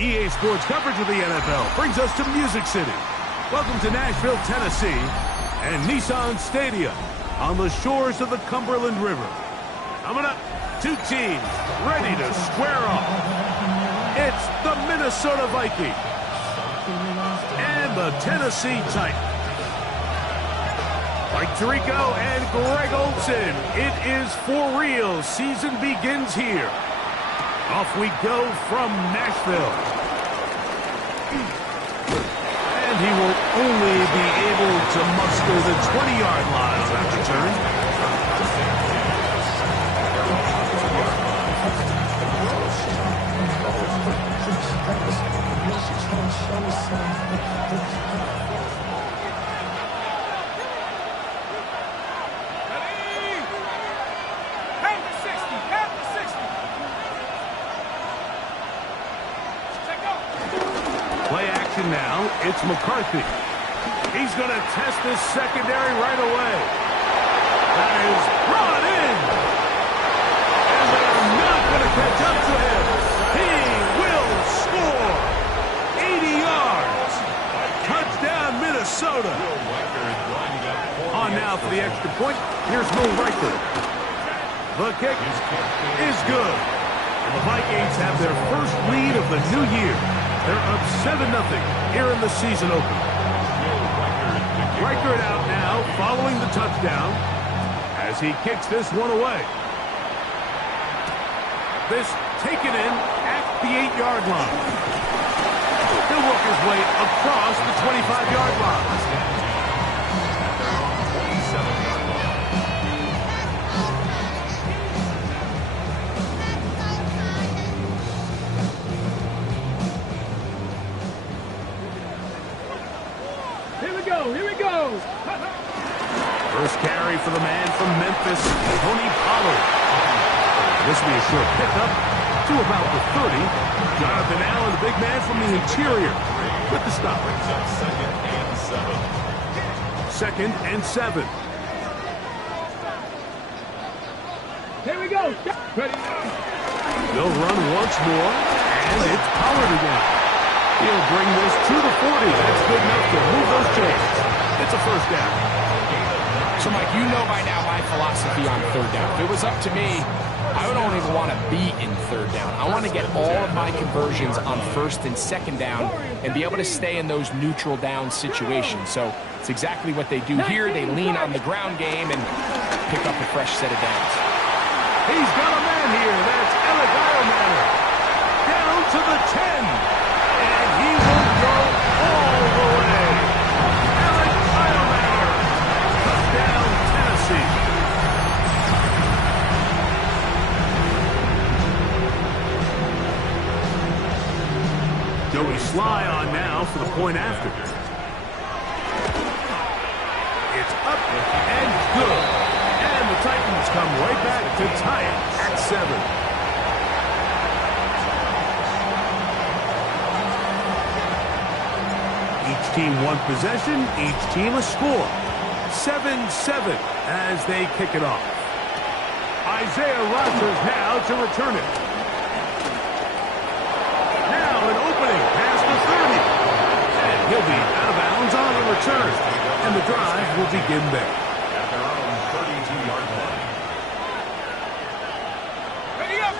EA Sports coverage of the NFL brings us to Music City. Welcome to Nashville, Tennessee, and Nissan Stadium on the shores of the Cumberland River. Coming up, two teams ready to square off. It's the Minnesota Vikings and the Tennessee Titans. Mike Tirico and Greg Olsen, it is for real. Season begins here. Off we go from Nashville. And he will only be able to muster the 20-yard line on that return. Now, it's McCarthy. He's going to test this secondary right away. That is brought in. And they're not going to catch up to him. He will score. 80 yards. Touchdown, Minnesota. On now for the extra point. Here's Will Reichard. The kick is good. And the Vikings have their first lead of the new year. They're up 7-0 here in the season opener. Reichard out now following the touchdown as he kicks this one away. This taken in at the 8-yard line. He'll work his way across the 25-yard line. First carry for the man from Memphis, Tony Pollard. This will be a short pickup to about the 30. Jonathan Allen, the big man from the interior, with the stop. Second and 7. Here we go. Ready. They'll run once more, and it's Pollard again. He'll bring this to the 40. That's good enough to move those chains. It's a first down. So, Mike, you know by now my philosophy on third down. If it was up to me, I don't even want to be in third down. I want to get all of my conversions on first and second down and be able to stay in those neutral down situations. So it's exactly what they do here. They lean on the ground game and pick up a fresh set of downs. He's got a man here. That's Alec Eilmanner. Down to the 10. And he will go all the way. Alec Eilmanner. Touchdown, Tennessee. Joey Sly on now for the point after. It's up and good. And the Titans come right back to tie it at 7. Each team one possession, each team a score. 7-7 as they kick it off. Isaiah Rodgers now to return it. Now an opening past the 30. And he'll be out of bounds on the return. And the drive will begin there. At their own 32-yard line. Ready up.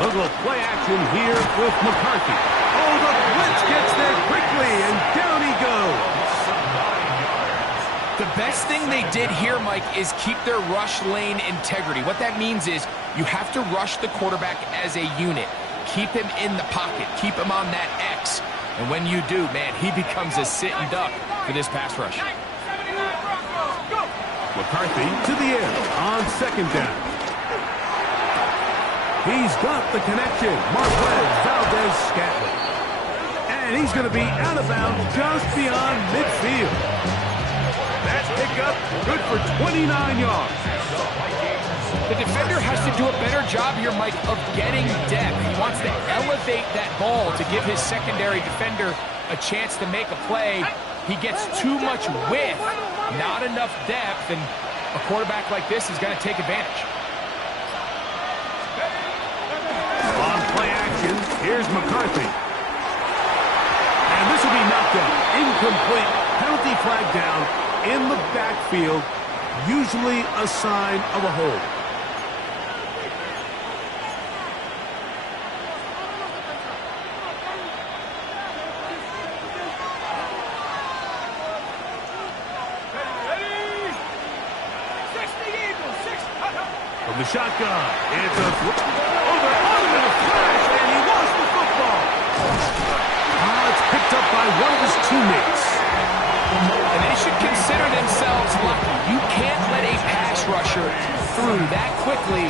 A little play action here with McCarthy. Oh, the blitz gets there quickly, and down he goes. The best thing they did here, Mike, is keep their rush lane integrity. What that means is you have to rush the quarterback as a unit. Keep him in the pocket. Keep him on that X. And when you do, man, he becomes a sitting duck for this pass rush. McCarthy to the air on second down. He's got the connection. Marquez Valdez-Scantling. And he's going to be out of bounds just beyond midfield. That pickup good for 29 yards. The defender has to do a better job here, Mike, of getting depth. He wants to elevate that ball to give his secondary defender a chance to make a play. He gets too much width, not enough depth, and a quarterback like this is going to take advantage. On play action, here's McCarthy. And this will be knocked out. Incomplete. Penalty flag down in the backfield. Usually a sign of a hold. From the shotgun, it's a over in a flash, and he lost the football. It's picked up by one of his teammates. And they should consider themselves lucky. You can't let a pass rusher through that quickly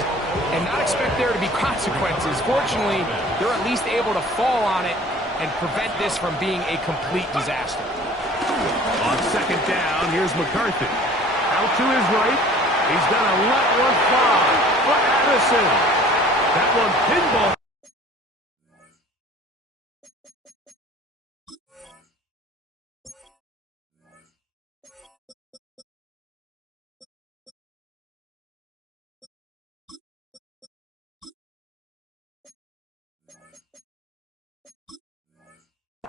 and not expect there to be consequences. Fortunately, they're at least able to fall on it and prevent this from being a complete disaster. On second down, here's McCarthy. Out to his right. He's going to let one fly for Addison. That one pinball.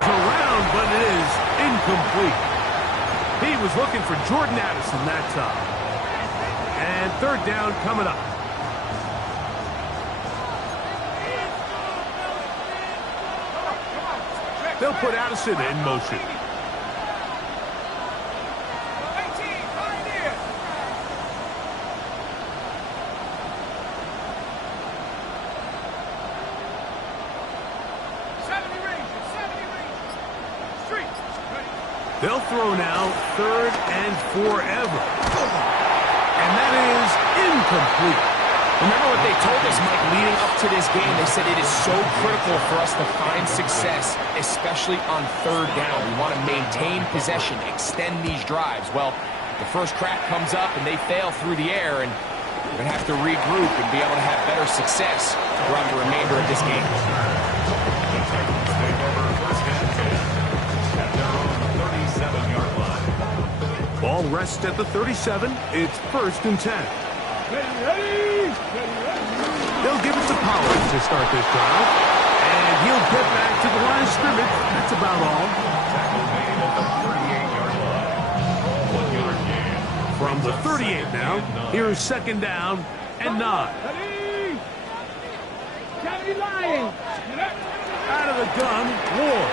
Around, but it is incomplete. He was looking for Jordan Addison that time. And third down coming up. They'll put Addison in motion. 18, pioneer. 70 range, 70 range. Street. They'll throw now, third and forever. And that is incomplete. Remember what they told us, Mike, leading up to this game. They said it is so critical for us to find success, especially on third down. We want to maintain possession, extend these drives. Well, the first crack comes up and they fail through the air, and we're going to have to regroup and be able to have better success throughout the remainder of this game. Ball rests at the 37. It's first and 10. They'll give it to Pollard to start this drive. And he'll get back to the line of scrimmage. That's about all. From the 38 now, here's second down and 9. Out of the gun, Ward.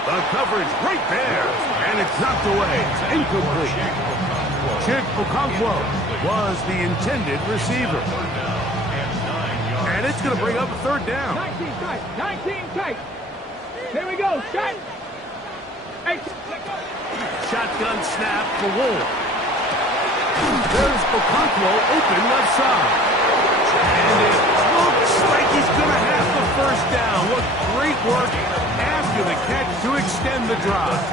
The coverage right there, and it's knocked away. Incomplete. Chig Okonkwo was the intended receiver. And it's going to bring up a third down. 19 tight, 19 tight. Here we go, shot. Shotgun snap for Ward. There's Okonkwo open left side. And it looks like he's going to have the first down. What great work after the catch to extend the drive.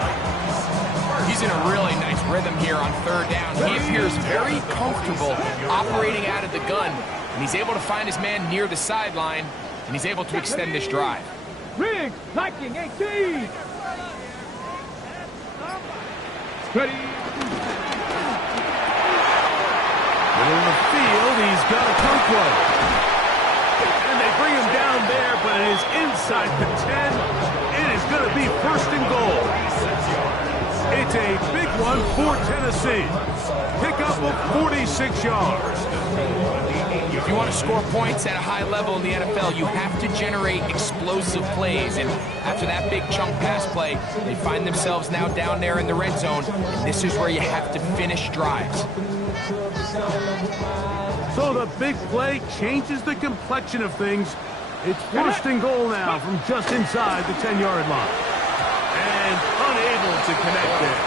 He's in a really nice rhythm here on third down. He appears very comfortable operating out of the gun, and he's able to find his man near the sideline, and he's able to extend this drive. Riggs, liking 18. Ready. Middle of the field, he's got Okonkwo. And they bring him down there, but it is inside the 10. It is going to be first and goal. It's a big one for Tennessee. Pickup of 46 yards. If you want to score points at a high level in the NFL, you have to generate explosive plays. And after that big chunk pass play, they find themselves now down there in the red zone. And this is where you have to finish drives. So the big play changes the complexion of things. It's first and goal now from just inside the 10-yard line. And unable to connect there.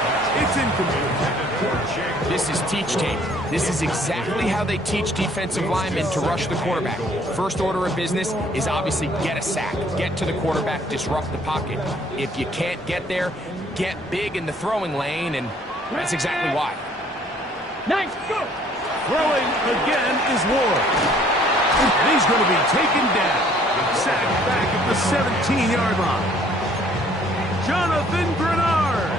It's incomplete. This is teach tape. This is exactly how they teach defensive linemen to rush the quarterback. First order of business is obviously get a sack, get to the quarterback, disrupt the pocket. If you can't get there, get big in the throwing lane, and that's exactly why. Nice, go. Throwing again is Ward. And he's going to be taken down. Sacked back at the 17-yard line. Jonathan Grenard.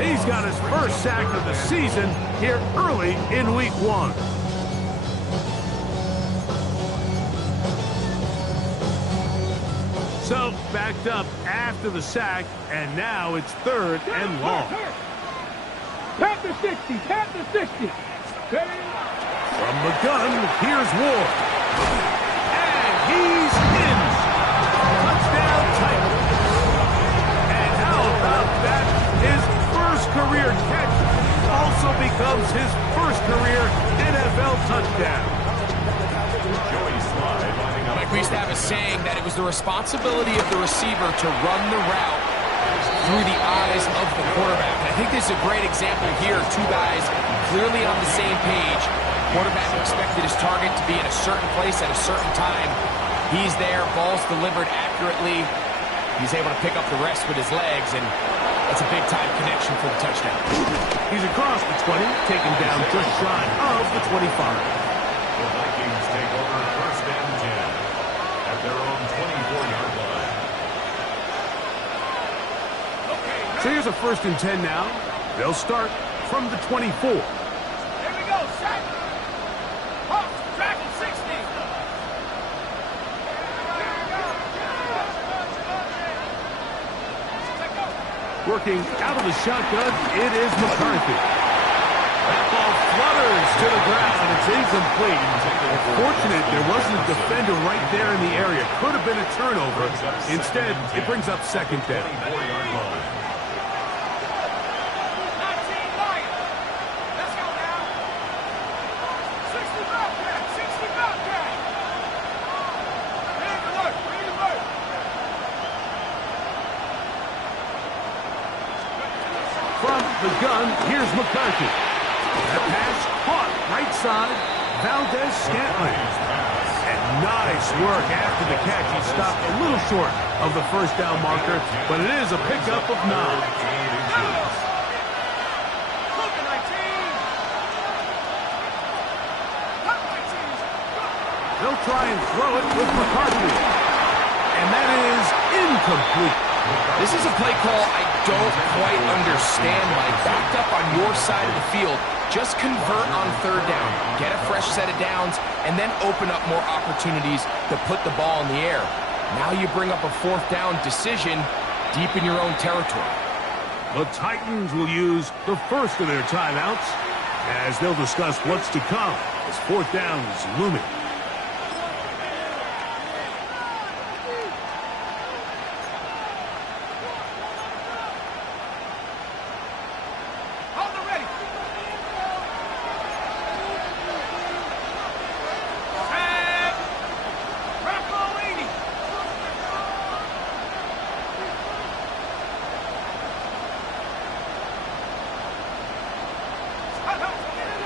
He's got his first sack of the season here early in week 1. So, backed up after the sack, and now it's 3rd and long. Pat the 60, pat the 60. From the gun, here's Ward. And he's in. Touchdown Titans. And how about that? His first career catch also becomes his first career NFL touchdown. Joey Slye lining up. Like we used to have a saying that it was the responsibility of the receiver to run the route through the eyes of the quarterback. And I think this is a great example here. Two guys clearly on the same page. Quarterback expected his target to be in a certain place at a certain time. He's there, ball's delivered accurately. He's able to pick up the rest with his legs, and that's a big-time connection for the touchdown. He's across the 20, taken down just shy of the 25. The Vikings take over 1st and 10 at their own 24-yard line. So here's a 1st and 10 now. They'll start from the 24. Here we go, sack. Hawks, tracking 60. Working out of the shotgun, it is McCarthy. That ball flutters to the ground. It's incomplete. Fortunate there wasn't a defender right there in the area. Could have been a turnover. Instead, it brings up 2nd down. 24-yard line. From the gun, here's McCarthy. That pass caught right side, Valdez-Scantling. And nice work after the catch. He stopped a little short of the 1st down marker, but it is a pickup of 9. They'll try and throw it with McCarthy. And that is incomplete. This is a play call I don't quite understand, Mike. Backed up on your side of the field, just convert on 3rd down, get a fresh set of downs, and then open up more opportunities to put the ball in the air. Now you bring up a 4th down decision deep in your own territory. The Titans will use the first of their timeouts as they'll discuss what's to come as 4th down is looming.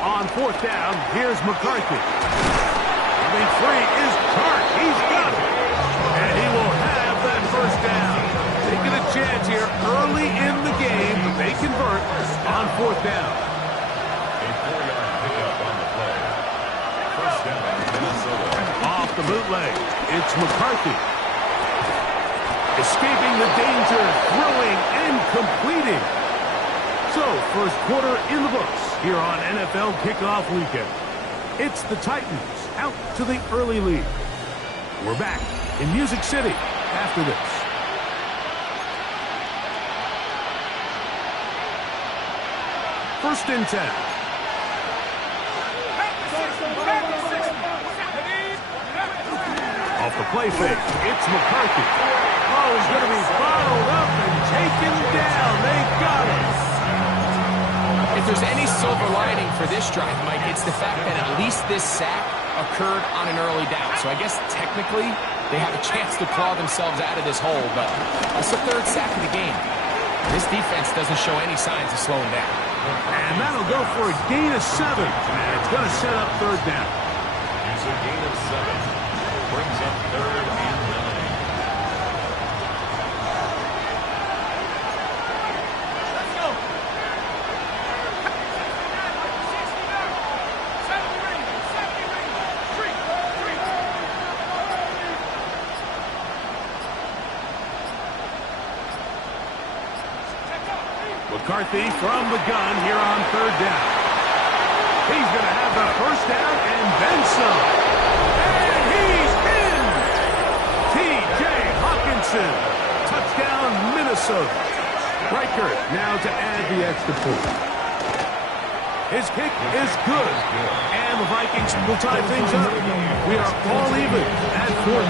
On 4th down, here's McCarthy. Running free is Tart. He's got it. And he will have that 1st down. Taking a chance here early in the game. They convert on 4th down. A 4-yard pickup on the play. 1st down, Minnesota. Off the bootleg, it's McCarthy. Escaping the danger, throwing and completing. So, 1st quarter in the books here on NFL Kickoff Weekend. It's the Titans out to the early lead. We're back in Music City after this. First and 10. Off the play fake, it's McCarthy. Oh, he's going to be bottled up and taken down. They got him. If there's any silver lining for this drive, Mike, it's the fact that at least this sack occurred on an early down. So I guess technically they have a chance to claw themselves out of this hole, but that's the 3rd sack of the game. This defense doesn't show any signs of slowing down. And that'll go for a gain of 7. And it's going to set up 3rd down. Use a gain of 7. Brings up 3rd and 9. Let's go. McCarthy from the gun here on third down. He's going to have the first down and then some. And he's in! T.J. Hawkinson. Touchdown, Minnesota. Reichert now to add the extra point. His kick is good. And the Vikings will tie things up. We are all even at 14.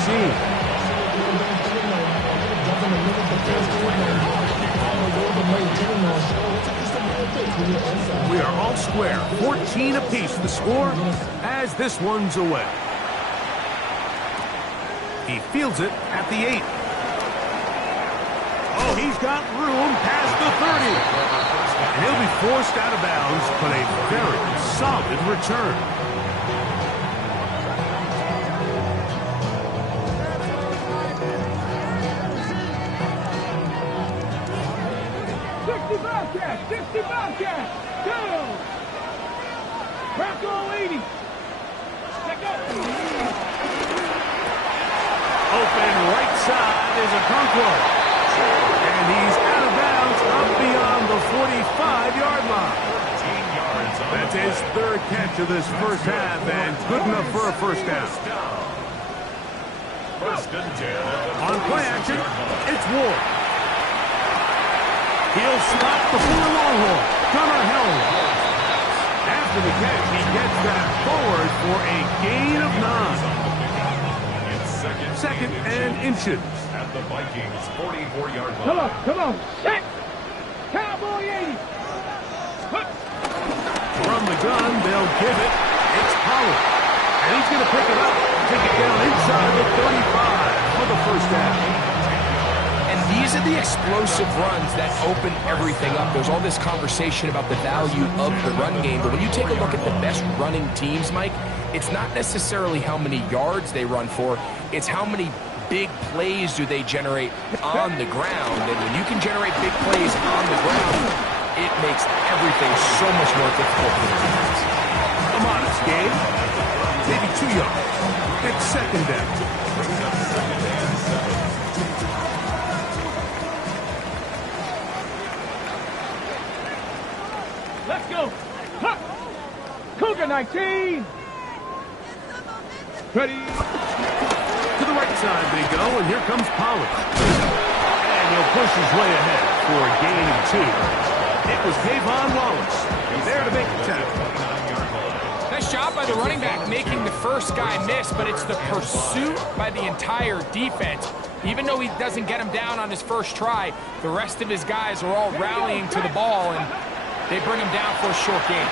We are all square. 14 apiece the score as this one's away. He fields it at the 8. Oh, he's got room past the 30. And he'll be forced out of bounds, but a very solid return. Bobcat, 60 Bobcat, go! Bronco 80. Check out. Open right side is Okonkwo. And he's out of bounds up beyond the 45-yard line. That's his third catch of this first half and good enough for a first down. On play action, it's Ward. He'll stop before Longhorn. Gunnar Helm. After the catch, he gets that forward for a gain of 9. Second and inches. At the Vikings' 44-yard line. Come on, set! Cowboy 80. From the gun, they'll give it. It's Pollard. And he's going to pick it up and take it down inside the 35 for the first down. These are the explosive runs that open everything up. There's all this conversation about the value of the run game, but when you take a look at the best running teams, Mike, it's not necessarily how many yards they run for, it's how many big plays do they generate on the ground. And when you can generate big plays on the ground, it makes everything so much more difficult for the defense. A modest game, maybe 2 yards. It's second down. Let's go. Huh. Cougar 19. Ready. To the right side they go, and here comes Pollard. And he'll push his way ahead for a gain of 2. It was Kayvon Wallace. There to make the tackle. Nice job by the running back making the first guy miss, but it's the pursuit by the entire defense. Even though he doesn't get him down on his first try, the rest of his guys are all rallying to the ball, and they bring him down for a short gain.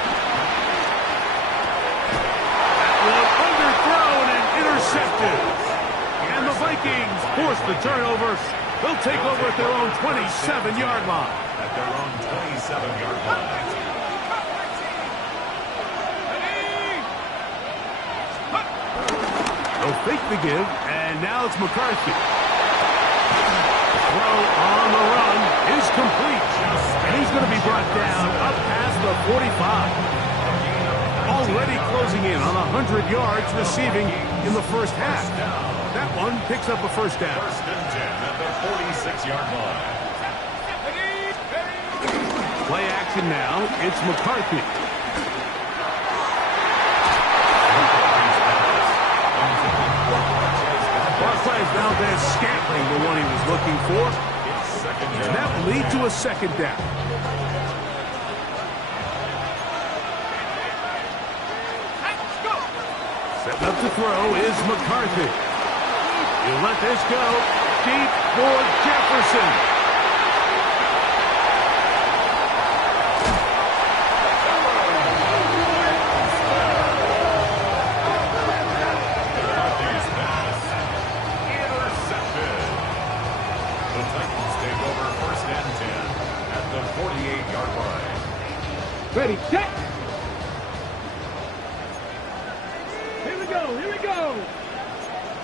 That one underthrown and intercepted. And the Vikings force the turnover. They'll take over at their own 27-yard line. At their own 27-yard line. They'll fake the give, and now it's McCarthy. Throw on the run is complete. And he's going to be brought down up past the 45. Already closing in on 100 yards receiving in the first half. That one picks up a first down. First and 10 at the 46-yard line. Play action now. It's McCarthy. Barclays Valdez-Scantling, the one he was looking for. And that will lead to a second down. Setting up to throw is McCarthy. He'll let this go. Deep for Jefferson. Ready, set. Here we go, here we go.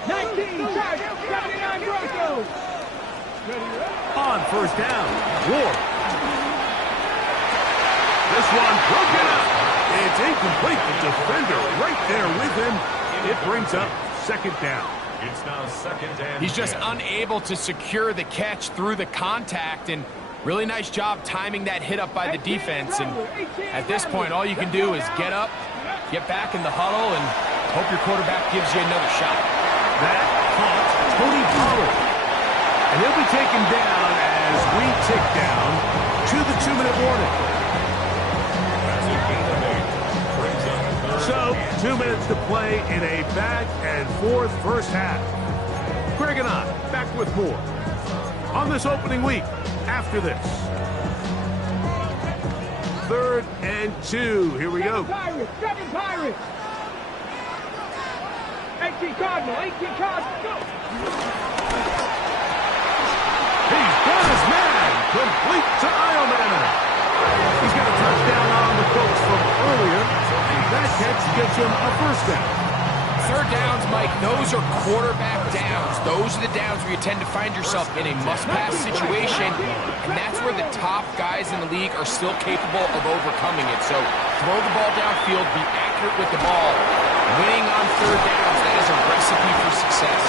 19, 79 Broncos. On first down, Ward. This one broken up. It's incomplete. The defender right there with him. It brings up second down. It's now second and He's just 10. unable to secure the catch through the contact, and Really nice job timing that hit up by the defense. And at this point, all you can do is get up, get back in the huddle, and hope your quarterback gives you another shot. That caught Tony Pollard. And he'll be taken down as we tick down to the 2-minute warning. So, 2 minutes to play in a back-and-forth first half. Greg and I back with more on this opening week after this. 3rd and 2. Here we go. Seven Pirates. 18 Cardinal. 18 Cardinal. Go. He's got his man. Complete to Iomanna. He's got a touchdown on the Colts from earlier. That catch gets him a first down. 3rd downs, Mike, those are quarterback downs. Those are the downs where you tend to find yourself in a must-pass situation, and that's where the top guys in the league are still capable of overcoming it. So throw the ball downfield, be accurate with the ball. Winning on 3rd downs, that is a recipe for success.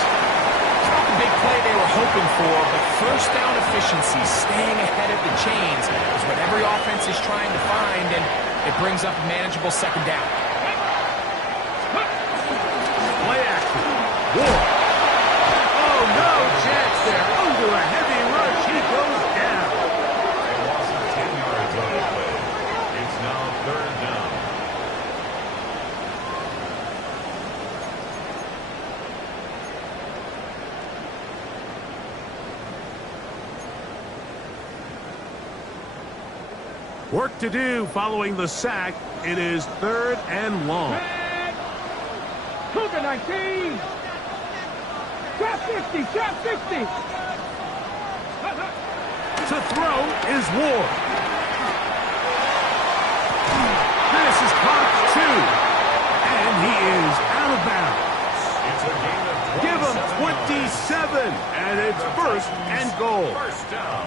It's not the big play they were hoping for, but first down efficiency, staying ahead of the chains, is what every offense is trying to find, and it brings up a manageable 2nd down. Play action. Whoa. Oh, no chance there. Under a heavy rush, he goes down. A loss of 10 yards on the play. It's now 3rd down. Work to do following the sack. It is 3rd and long. Cougar 19. Trap 50. Trap 50. To throw is Ward. This is caught 2. And he is out of bounds. It's a gain of 27. Give him 27. And it's 1st and goal. First down.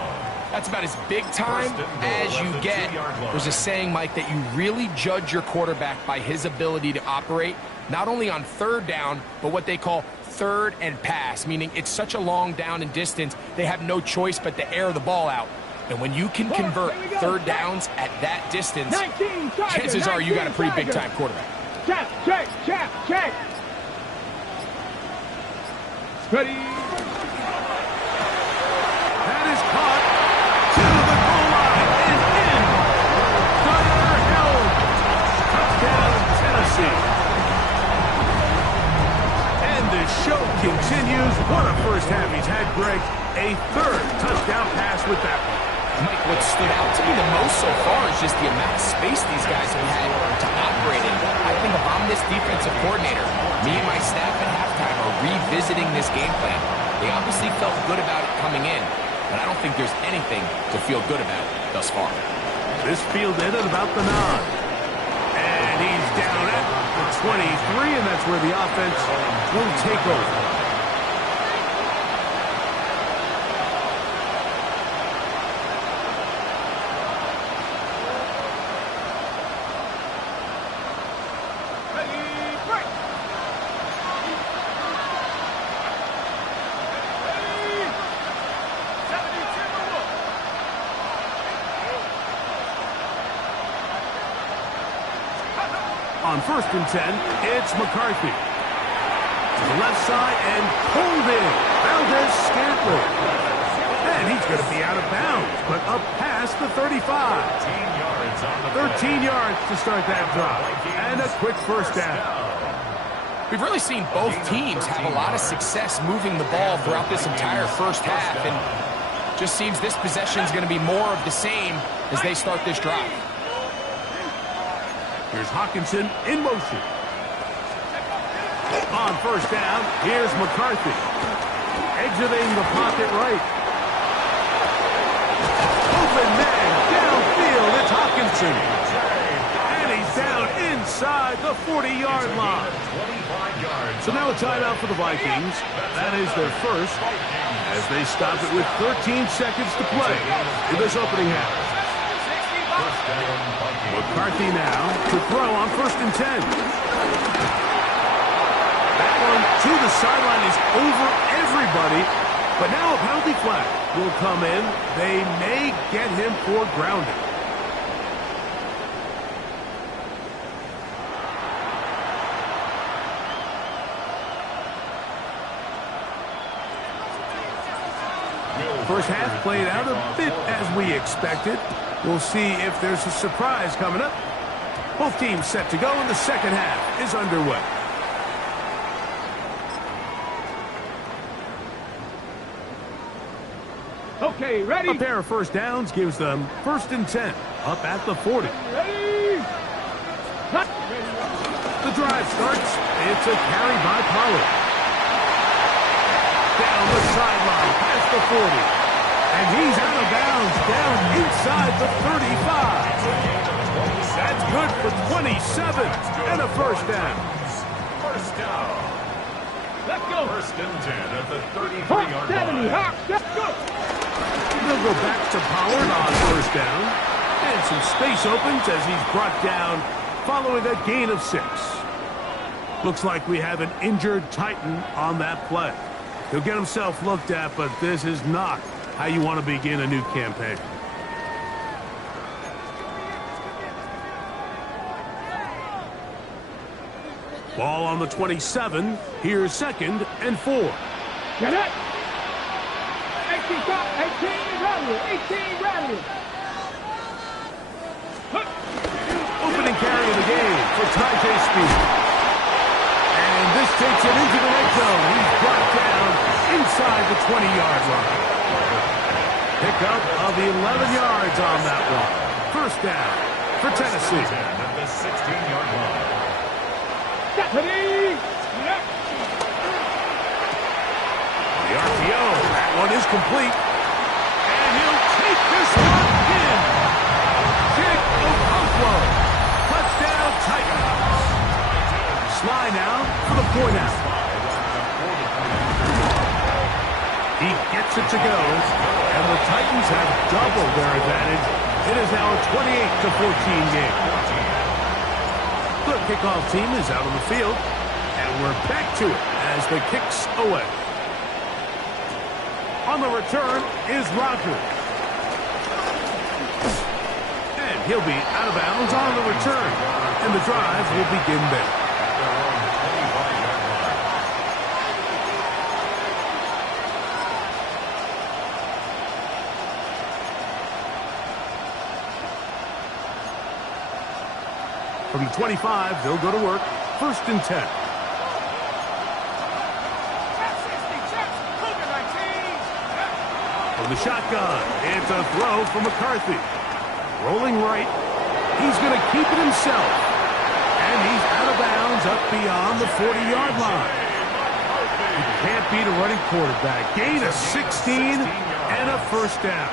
That's about as big time as you get. There's a saying, Mike, that you really judge your quarterback by his ability to operate, not only on 3rd down, but what they call 3rd and pass, meaning it's such a long down and distance, they have no choice but to air the ball out. And when you can convert 3rd downs at that distance, chances are you got a pretty big-time quarterback. Check, check, check, check. Ready. That is caught to the goal line and in. Gunnar Helm. Touchdown, Tennessee. And the show continues. What a first half he's had, Greg. A 3rd touchdown pass with that one. Mike, what stood out to me the most so far is just the amount of space these guys have had to operate in. I think if I'm this defensive coordinator, me and my staff at halftime are revisiting this game plan. They obviously felt good about it coming in, but I don't think there's anything to feel good about thus far. This field ended about the 9. And he's down at the 23, and that's where the offense will take over. On 1st and 10, it's McCarthy. To the left side and pulled in. Valdez Scantling. And he's going to be out of bounds, but up past the 35. 13 yards to start that drive. And a quick first down. We've really seen both teams have a lot of success moving the ball throughout this entire first half, and just seems this possession is going to be more of the same as they start this drive. Here's Hawkinson in motion. On 1st down, here's McCarthy. Exiting the pocket right. Open man downfield, it's Hawkinson. And he's down inside the 40-yard line. So now a timeout for the Vikings. That is their first, as they stop it with 13 seconds to play in this opening half. McCarthy now to throw on 1st and 10. That one to the sideline is over everybody. But now a penalty flag will come in. They may get him for grounding. First half played out a bit as we expected. We'll see if there's a surprise coming up. Both teams set to go, and the second half is underway. Okay, ready? A pair of first downs gives them 1st and 10, up at the 40. Ready? The drive starts. It's a carry by Pollard. Down the sideline, past the 40. And he's out of bounds, down inside the 35. That's good for 27 and a first down. First down. Let's go. 1st and 10 at the 33-yard line. Let's go. They'll go back to Pollard on first down. And some space opens as he's brought down following a gain of 6. Looks like we have an injured Titan on that play. He'll get himself looked at, but this is not how you want to begin a new campaign. Ball on the 27. Here's 2nd and 4. Get it. 18 top, 18 rally, 18 rally. Opening carry of the game for Tyjae Speed. And this takes him into the red zone. He's brought down inside the 20-yard line. Pickup of 11 yards on that one. First down for Tennessee. At the 16-yard line. Ready? The RPO, that one is complete. And he'll take this one in. Kick Okonkwo. Touchdown Titans. Sly now for the point out. He gets it to go, and the Titans have doubled their advantage. It is now a 28-14 game. The kickoff team is out on the field, and we're back to it as the kick's away. On the return is Rodgers. And he'll be out of bounds on the return, and the drive will begin there. From the 25, they'll go to work. 1st and 10. From the shotgun, it's a throw for McCarthy. Rolling right. He's going to keep it himself. And he's out of bounds up beyond the 40-yard line. You can't beat a running quarterback. Gain of 16 and a first down.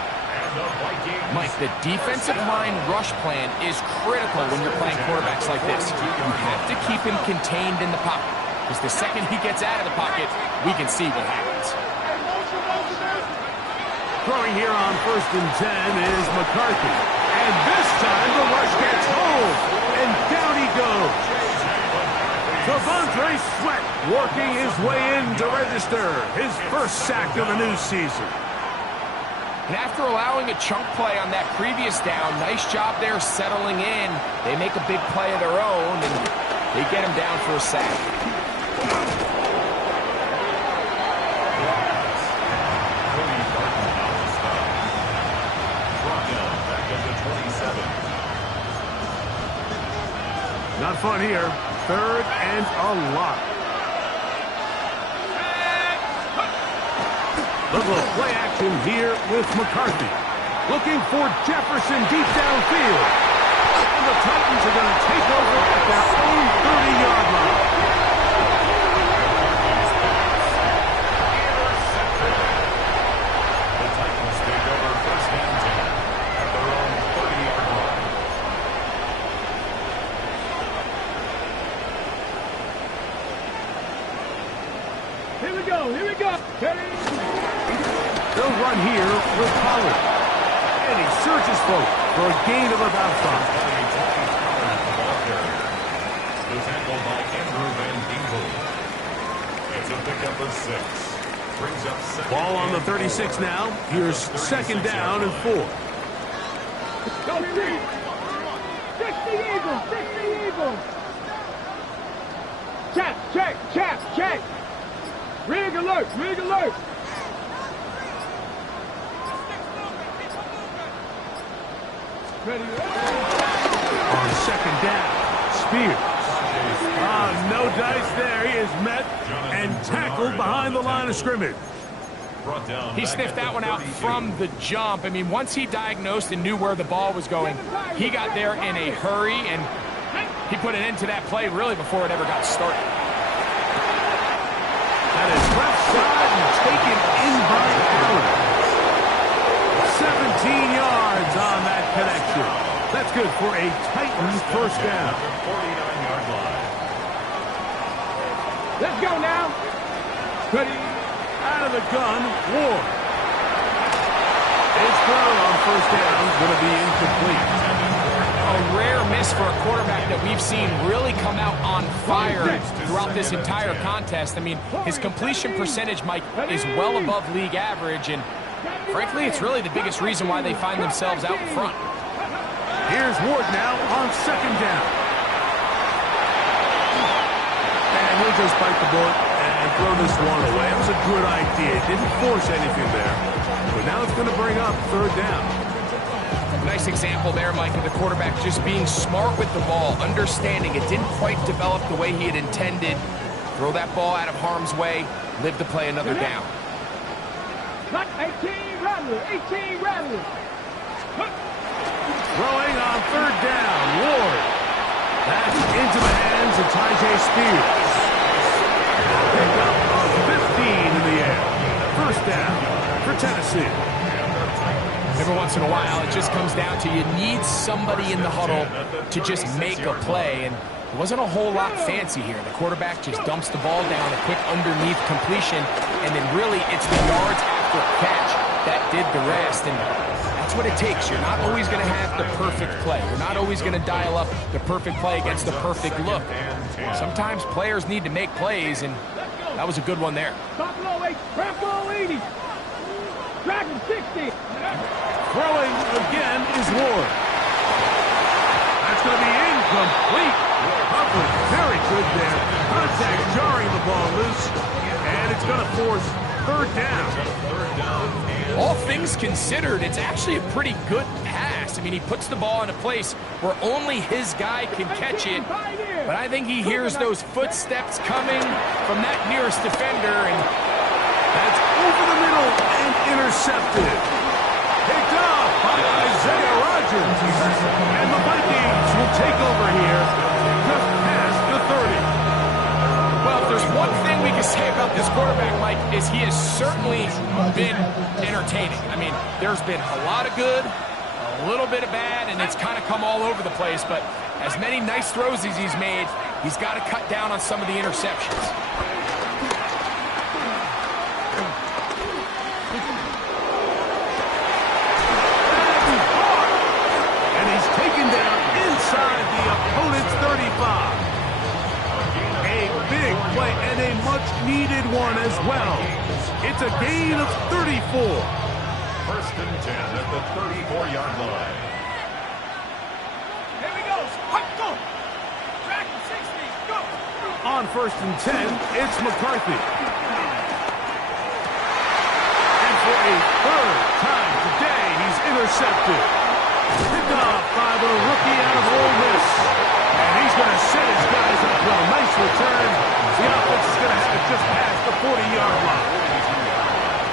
Mike, the defensive line rush plan is critical when you're playing quarterbacks like this. You have to keep him contained in the pocket, because the second he gets out of the pocket, we can see what happens. Throwing here on 1st and 10 is McCarthy. And this time the rush gets home. And down he goes. Devontae Sweat working his way in to register his first sack of the new season. And after allowing a chunk play on that previous down, nice job there settling in. They make a big play of their own, and they get him down for a sack. Not fun here. 3rd and a lot. The little play action here with McCarthy. Looking for Jefferson deep downfield. And the Titans are going to take over at their own 30-yard line. The Titans take over 1st and 10 at their own 30-yard line. Here we go. Here we go. Ready? They'll run here with Pollard. And he surges forward for a gain of about 5. The tackle by Andrew Van Ginkel. It's a pickup of 6. Brings up second Ball on the and 36 now. Here's second down and 4. Go, 60 Eagles, 60 Eagles. Check. Rig alert. Ready. On second down, Spears. No dice there. He is met and tackled behind the line of scrimmage. brought down. He sniffed that one out from the jump. I mean, once he diagnosed and knew where the ball was going, he got there in a hurry, and he put an end to that play really before it ever got started. That is left side and taken in by Allen. 17 yards on that connection. That's good for a Titans first down. 49-yard line. Let's go now. Ready. Out of the gun, Ward. His throw on first down is going to be incomplete. A rare miss for a quarterback that we've seen really come out on fire throughout this entire contest. I mean, his completion percentage, Mike, is well above league average, and frankly, it's really the biggest reason why they find themselves out in front. Here's Ward now on second down. And he'll just bite the bullet and throw this one away. It was a good idea. Didn't force anything there. But now it's going to bring up third down. Nice example there, Mike, of the quarterback just being smart with the ball, understanding it didn't quite develop the way he had intended. Throw that ball out of harm's way, live to play another down. 18 Rattler. Throwing on third down, Ward. That's into the hands of Tyjae Spears. Pick up of 15 in the air. First down for Tennessee. Every once in a while, it just comes down to you need somebody in the huddle to just make a play, and it wasn't a whole lot fancy here. The quarterback just dumps the ball down, a quick underneath completion, and then really it's the yards after catch that did the rest, and that's what it takes. You're not always going to have the perfect play. You're not always going to dial up the perfect play against the perfect look. Sometimes players need to make plays, and that was a good one there. Top low 8, crack low 80. Dragon 60. Throwing again is Ward. That's going to be incomplete. Covered very good there. Contact jarring the ball loose, and it's going to force third down. All things considered, it's actually a pretty good pass. I mean, he puts the ball in a place where only his guy can catch it. But I think he hears those footsteps coming from that nearest defender, and that's over the middle and intercepted. Picked up by Isaiah Rodgers. And the Vikings will take over here just past the 30. Well, if there's one thing we can say about this quarterback, Mike, is he has certainly been entertaining. I mean, there's been a lot of good, a little bit of bad, and it's kind of come all over the place. But as many nice throws as he's made, he's got to cut down on some of the interceptions. Inside the opponent's 35. A big play and a much-needed one as well. It's a gain of 34. First and 10 at the 34-yard line. Here we go. Go. Dragon 60. Go. On first and 10, it's McCarthy. And for a third time today, he's intercepted. Picked up by the rookie out of Ole Miss. And he's going to set his guys up for a nice return. The offense is going to have it just past the 40-yard line.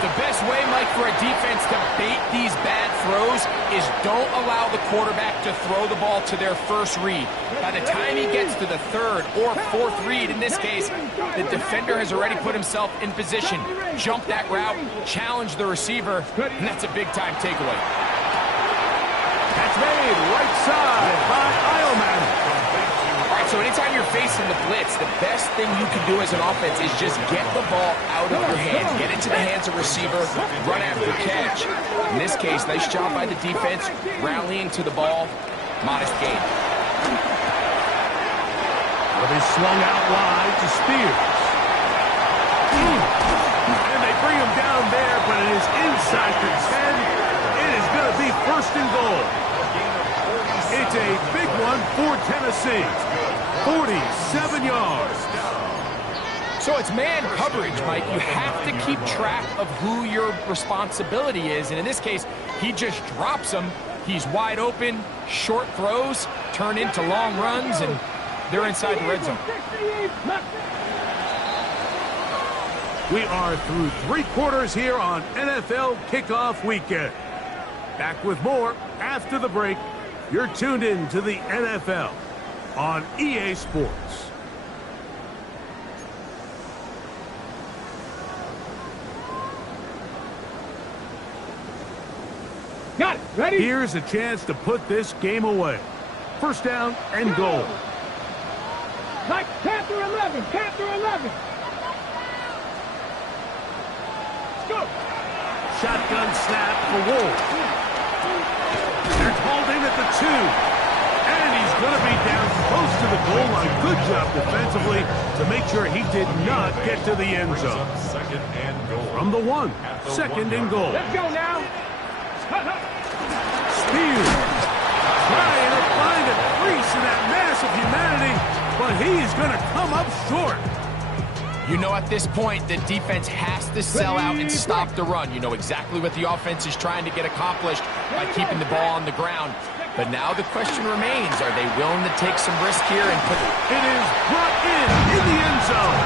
The best way, Mike, for a defense to bait these bad throws is don't allow the quarterback to throw the ball to their first read. By the time he gets to the third or fourth read, in this case, the defender has already put himself in position. Jump that route, challenge the receiver, and that's a big-time takeaway. That's made right side by Eilman. All right, so anytime you're facing the blitz, the best thing you can do as an offense is just get the ball out of your hands, get into the hands of receiver, run after catch. In this case, nice job by the defense, rallying to the ball, modest gain. Well, they swung out wide to Spears. And they They bring him down there, but it is inside the 10. It is going to be first and goal. It's a big one for Tennessee. 47 yards. So it's man coverage, Mike. You have to keep track of who your responsibility is. And in this case, he just drops him. He's wide open, short throws, turn into long runs, and they're inside the red zone. We are through 3 quarters here on NFL Kickoff Weekend. Back with more after the break. You're tuned in to the NFL on EA Sports. Got it. Ready? Here's a chance to put this game away. First down and goal. Like Panther 11. Panther 11. Let's go. Shotgun snap for Wolf. They're holding at the 2. And he's going to be down close to the goal line. Good job defensively to make sure he did not get to the end zone. Second and goal. From the 1, second and goal. Let's go now. Spears trying to find a crease in that mass of humanity, but he is going to come up short. You know at this point the defense has to sell out and stop the run. You know exactly what the offense is trying to get accomplished by keeping the ball on the ground. But now the question remains, are they willing to take some risk here and put it? It is brought in the end zone.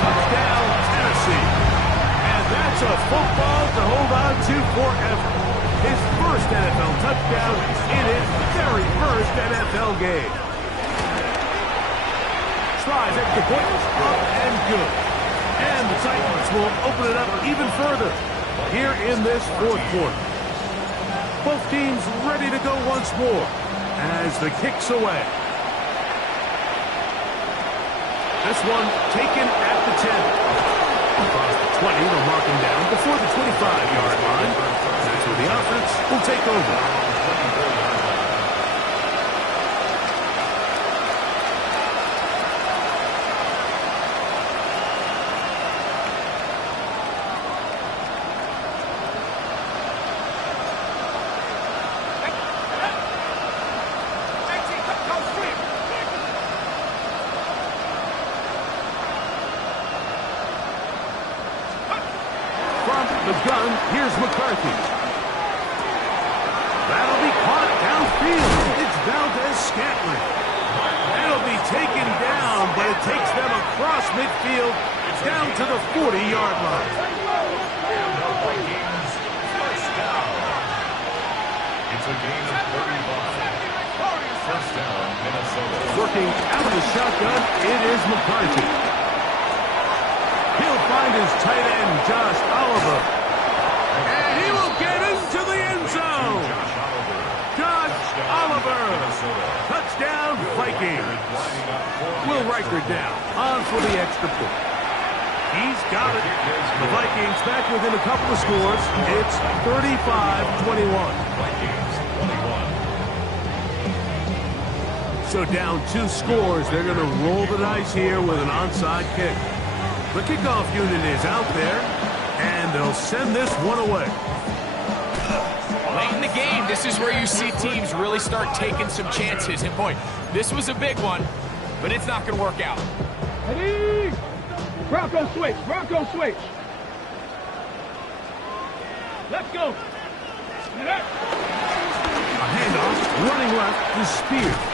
Touchdown, Tennessee. And that's a football to hold on to forever. His first NFL touchdown in his very first NFL game. Tries extra point was up and good. And the Titans will open it up even further here in this 4th quarter. Both teams ready to go once more as the kick's away. This one taken at the 10. Across the 20, they'll mark him down before the 25-yard line. That's where the offense will take over. The gun, here's McCarthy. That'll be caught downfield. It's Valdez-Scantling. That'll be taken down, but it takes them across midfield down to the 40-yard line. And the Vikings first down. It's a gain of 35. First down, Minnesota. Working out of the shotgun, it is McCarthy. He'll find his tight end, Josh Oliver. And he will get into the end zone. Josh Oliver. Touchdown, Vikings. Will Riker down. On for the extra point. He's got it. The Vikings back within a couple of scores. It's 35-21. Vikings 21. So down 2 scores. They're going to roll the dice here with an onside kick. The kickoff unit is out there, and they'll send this one away. Late in the game, this is where you see teams really start taking some chances. And boy, this was a big one, but it's not going to work out. Ready? Bronco switch. Bronco switch. Let's go. A handoff, running left to Spears.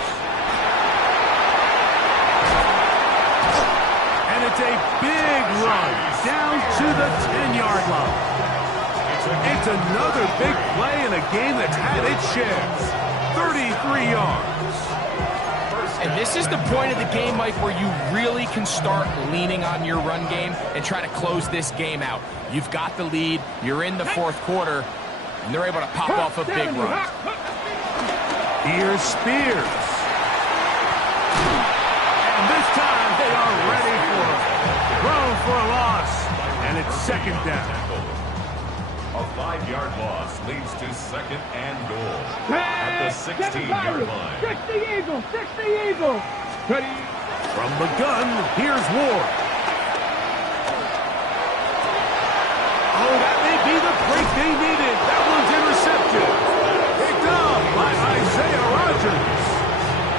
And it's a big run down to the 10-yard line. It's another big play in a game that's had its share. 33 yards. And this is the point of the game, Mike, where you really can start leaning on your run game and try to close this game out. You've got the lead, you're in the 4th quarter, and they're able to pop off a big run. Here's Spears. And this time they are ready for it. Thrown for a loss, and it's second down. A 5-yard loss leads to second and goal at the 16-yard line. 60 Eagles, 60 Eagles. Ready? From the gun, here's Ward. they needed. That one's intercepted. Picked up by Isaiah Rodgers.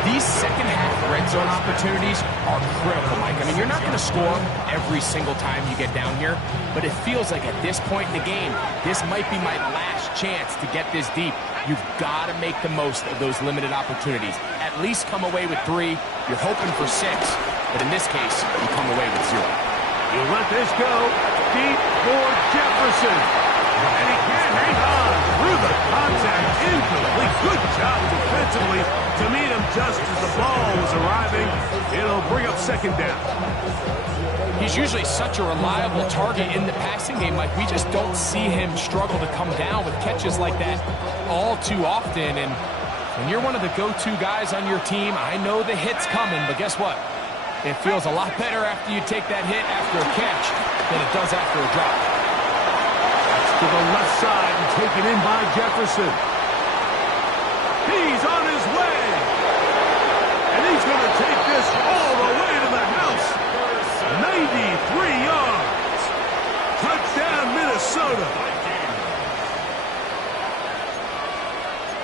These second-half red zone opportunities are critical, Mike. I mean, you're not going to score every single time you get down here, but it feels like at this point in the game, this might be my last chance to get this deep. You've got to make the most of those limited opportunities. At least come away with 3. You're hoping for 6, but in this case, you come away with 0. You let this go deep for Jefferson. And he can't hang on through the contact. Incomplete. Good job defensively to meet him just as the ball was arriving. It'll bring up second down. He's usually such a reliable target in the passing game. Like, we just don't see him struggle to come down with catches like that all too often. And when you're one of the go-to guys on your team, I know the hit's coming, but guess what? It feels a lot better after you take that hit after a catch than it does after a drop. To the left side and taken in by Jefferson. He's on his way. And he's going to take this all the way to the house. 93 yards. Touchdown, Minnesota.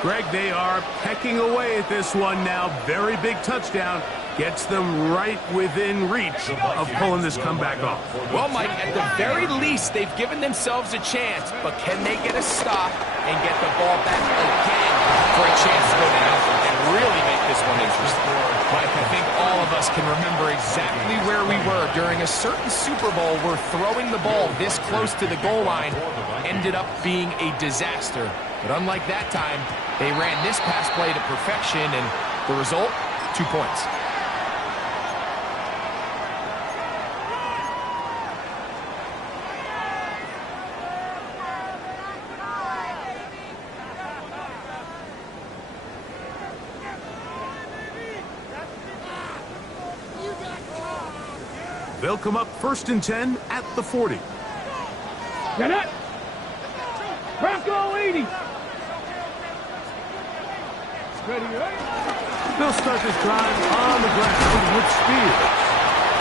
Greg, they are pecking away at this one now. Very big touchdown. Gets them right within reach of pulling this comeback off. Well, Mike, at the very least, they've given themselves a chance, but can they get a stop and get the ball back again for a chance to go down and really make this one interesting? Mike, I think all of us can remember exactly where we were during a certain Super Bowl where throwing the ball this close to the goal line ended up being a disaster. But unlike that time, they ran this pass play to perfection, and the result, 2 points. They'll come up 1st and 10 at the 40. Get it! Bronco 80! Ready, right? They'll start this drive on the ground with Spears.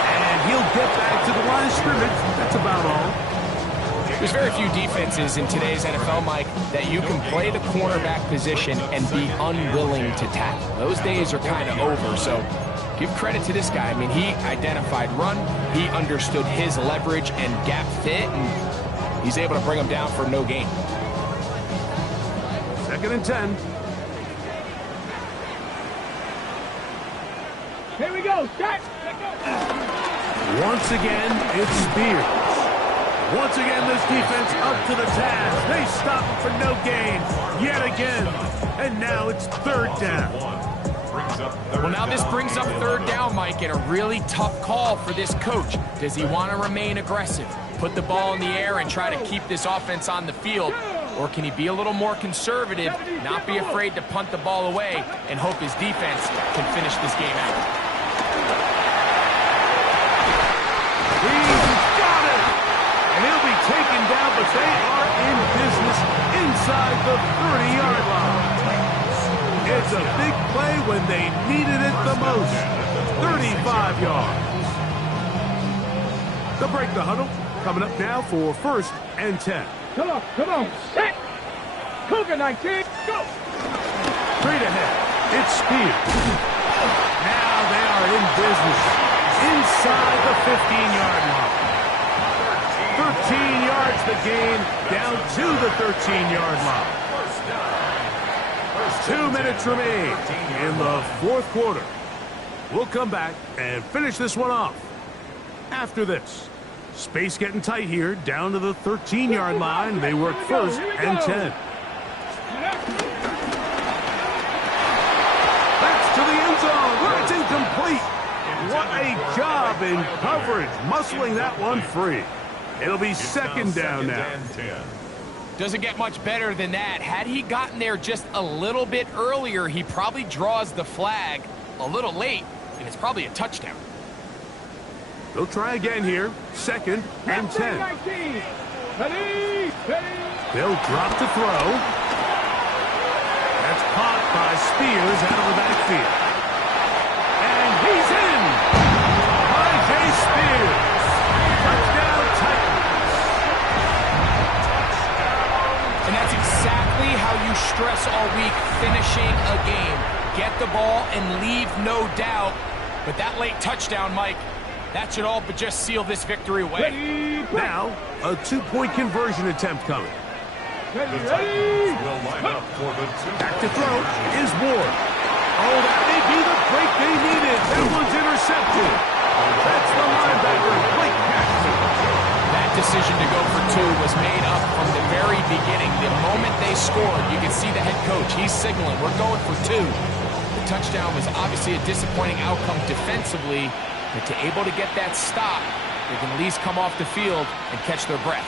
And he'll get back to the line of scrimmage. That's about all. There's very few defenses in today's NFL, Mike, that you can play the cornerback position and be unwilling to tackle. Those days are kind of over, so give credit to this guy. I mean, he identified run, he understood his leverage and gap fit, and he's able to bring him down for no gain. 2nd and 10. Here we go, set! Once again, it's Spears. Once again, this defense up to the task. They stop him for no gain yet again. And now it's 3rd down. Well, now this brings up 3rd down, Mike, and a really tough call for this coach. Does he want to remain aggressive, put the ball in the air and try to keep this offense on the field? Or can he be a little more conservative, not be afraid to punt the ball away, and hope his defense can finish this game out? He's got it! And he'll be taken down, but they are in business inside the 30-yard line. It's a big play when they needed it the most. 35 yards. They'll break the huddle. Coming up now for 1st and 10. Come on, set! Cougar 19, go! Straight ahead, it's Spears. Now they are in business inside the 15-yard line. 13 yards the gain, down to the 13-yard line. 2 minutes remain in the 4th quarter. We'll come back and finish this one off after this. Space getting tight here, down to the 13-yard line. They work 1st and 10. That's to the end zone, but it's incomplete. What a job in coverage, muscling that one free. It'll be 2nd down now. Doesn't get much better than that. Had he gotten there just a little bit earlier, he probably draws the flag a little late, and it's probably a touchdown. They'll try again here, 2nd and 10. They'll drop to throw. That's caught by Spears out of the backfield. And he's in! Jay Spears. Touchdown, Titans. ball and leave no doubt. But that late touchdown, Mike, that should all but just seal this victory away. Now, a two-point conversion attempt coming. The Titans will line up for the Back to throw is Ward. Oh, that may be the break they needed. That one's intercepted. That's the linebacker, Blake Paxton. That decision to go for two was made up from the very beginning. The moment they scored, you can see the head coach. He's signaling, we're going for two. The touchdown was obviously a disappointing outcome defensively, but to able to get that stop, they can at least come off the field and catch their breath.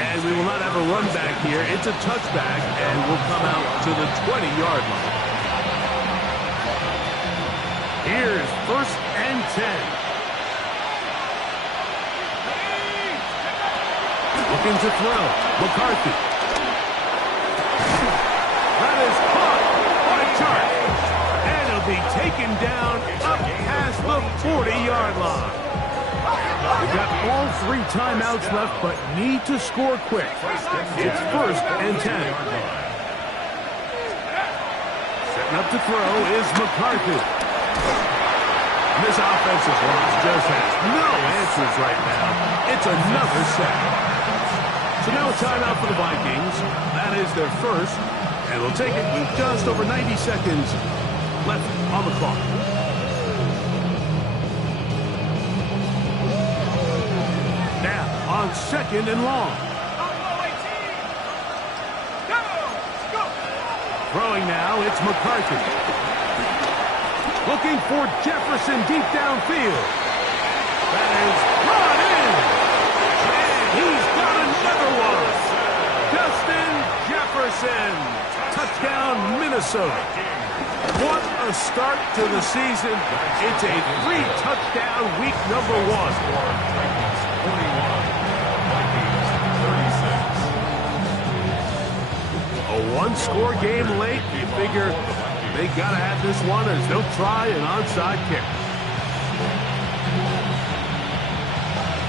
And we will not have a run back here. It's a touchback, and we'll come out to the 20-yard line. Here's 1st and 10. Looking to throw. McCarthy. That is caught by Chark. And he'll be taken down up past the 40-yard line. We've got all 3 timeouts left, but need to score quick. It's 1st and 10. Setting up to throw is McCarthy. This offensive line just has no answers right now. It's another sack. So now a timeout for the Vikings. That is their first, and they'll take it with just over 90 seconds left on the clock. Now on 2nd and long. Throwing now, it's McCarthy. Looking for Jefferson deep downfield. That is brought in. And he's got another one. Justin Jefferson. Touchdown, Minnesota. What a start to the season. It's a 3-touchdown week number 1. A one-score game late. You figure they got to have this one as they'll try an onside kick.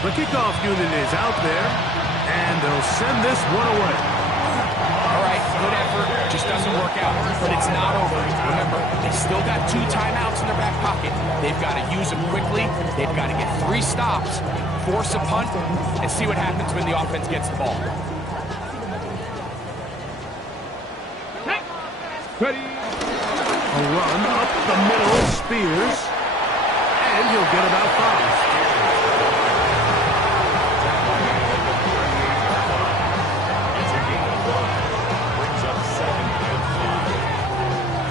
The kickoff unit is out there, and they'll send this one away. All right, good effort. Just doesn't work out. But it's not over. Remember, they still got 2 timeouts in their back pocket. They've got to use them quickly. They've got to get 3 stops, force a punt, and see what happens when the offense gets the ball. Ready. A run up the middle, Spears, and he'll get about 5.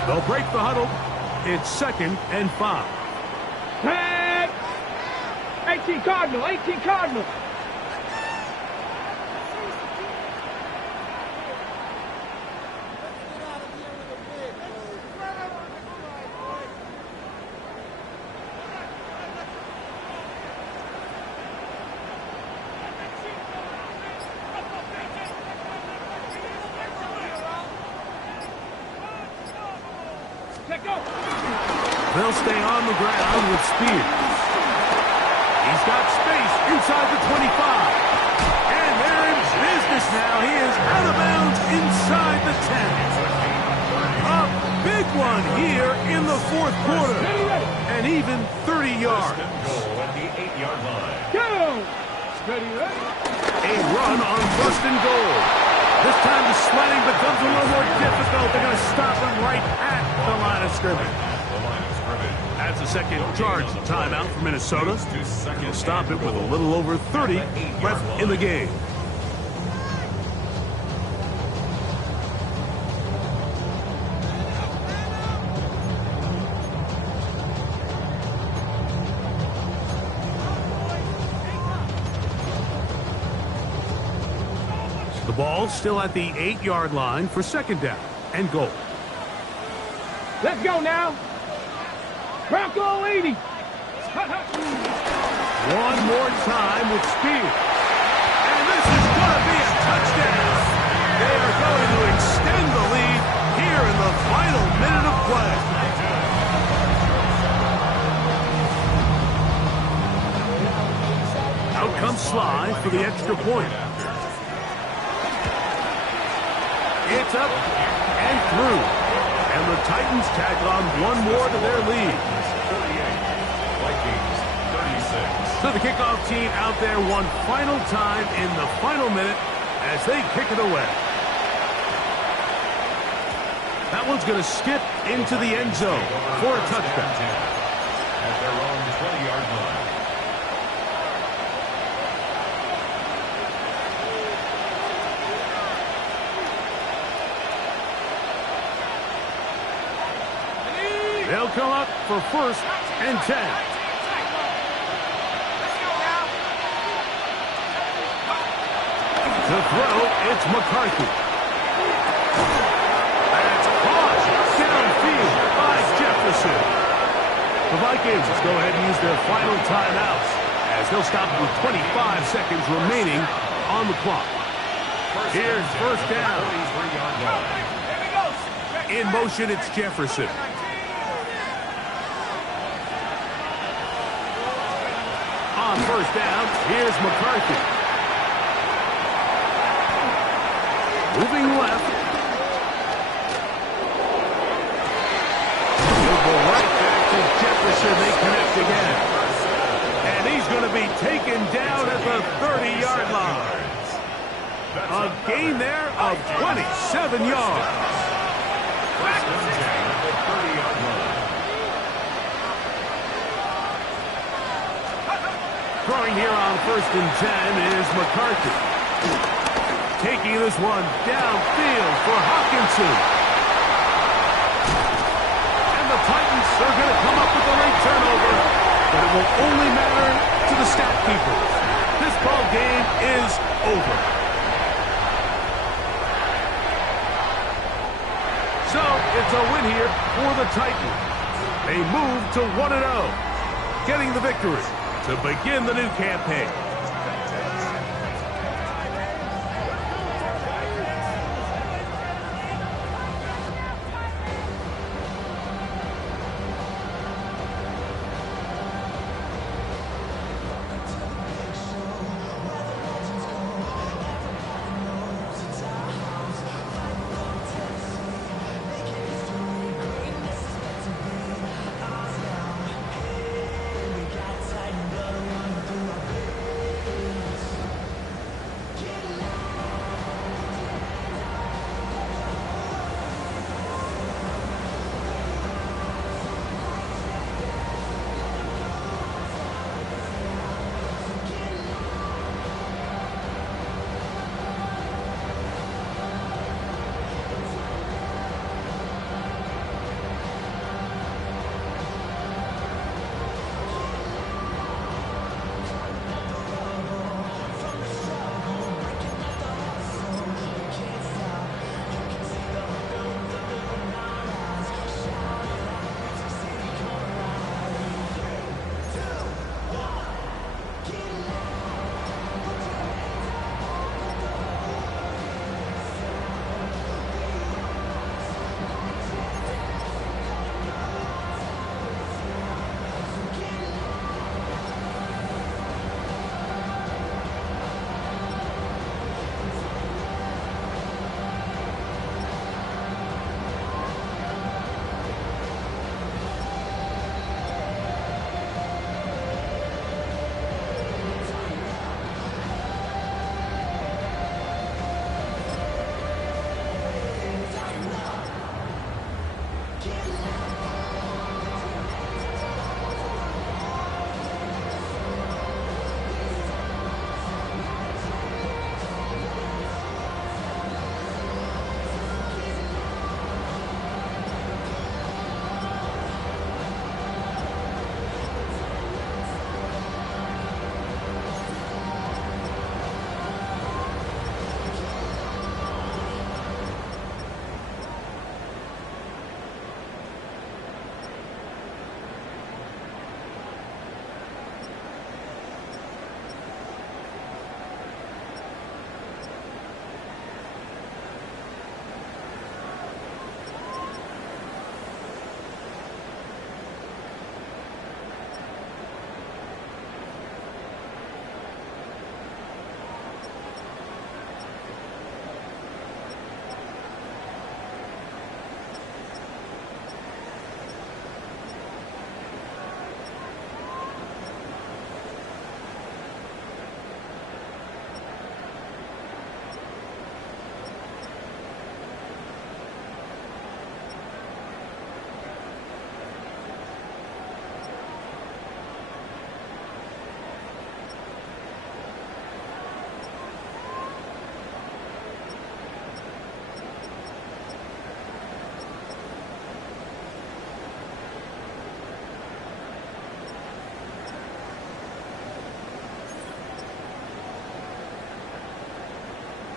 They'll break the huddle. It's 2nd and 5. 18 Cardinal, 18 Cardinal. They'll stay on the ground with Spears. He's got space inside the 25. And they're in business now. He is out of bounds inside the 10. A big one here in the 4th quarter. And even 30 yards. goal at the 8-yard line. Go! A run on 1st and goal. This time the sledding becomes a little more difficult. They're going to stop him right at the line of scrimmage. That's the second charge timeout for Minnesota. They'll stop it with a little over 30 left in the game. The ball still at the 8-yard line for 2nd down and goal. Let's go now. Bronco 80. One more time with Spears. And this is going to be a touchdown. They are going to extend the lead here in the final minute of play. Out comes Sly for the extra point. It's up and through. And the Titans tack on one more to their lead. 48. Vikings 36. So the kickoff team out there one final time in the final minute as they kick it away. That one's going to skip into the end zone for a touchdown. At their own 20-yard line. They'll come up for 1st and 10. To throw, it's McCarthy. That's caught downfield by Jefferson. The Vikings go ahead and use their final timeouts as they'll stop with 25 seconds remaining on the clock. Here's 1st down. In motion, it's Jefferson. On 1st down, here's McCarthy. Moving left. He'll go right back to Jefferson. They connect again. And he's going to be taken down at the 30-yard line. A gain there of 27 yards. Throwing here on 1st and 10 is McCarthy. Taking this one downfield for Hockenson. And the Titans are going to come up with a late turnover, but it will only matter to the stat keepers. This ball game is over. So it's a win here for the Titans. They move to 1-0, getting the victory to begin the new campaign.